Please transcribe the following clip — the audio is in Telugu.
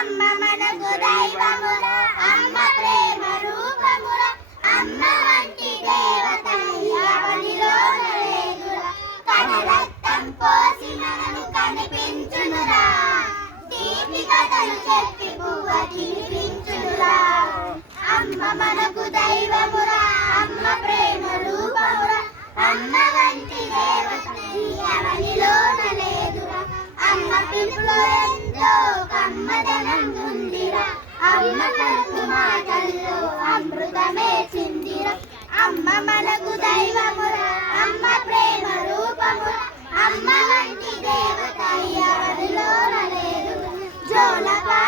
అమ్మ మనకు దైవమురా, అమ్మ ప్రేమ రూపమురా, అమ్మ వంటి దేవత ఎవరిలోన లేదురా. కనరక్తం పోసి మనము కనిపించునురా, తీపి కథలు చెప్పి పువ్వ తినిపించునురా. అమ్మ మనకు దైవమురా, అమ్మ ప్రేమ రూపమురా, అమ్మ వంటి దేవత ఎవరిలోన లేదురా. అమ్మ పిలుపులో ఎంతో కమ్మదనం ఉందిరా, అమ్మ కలుపు మాటల్లో అమృతమే చిందిరా. అమ్మ మనకు దైవమురా, అమ్మ ప్రేమ రూపమురా, అమ్మ వంటి దేవత ఎవరిలోన లేదురా. జోలపా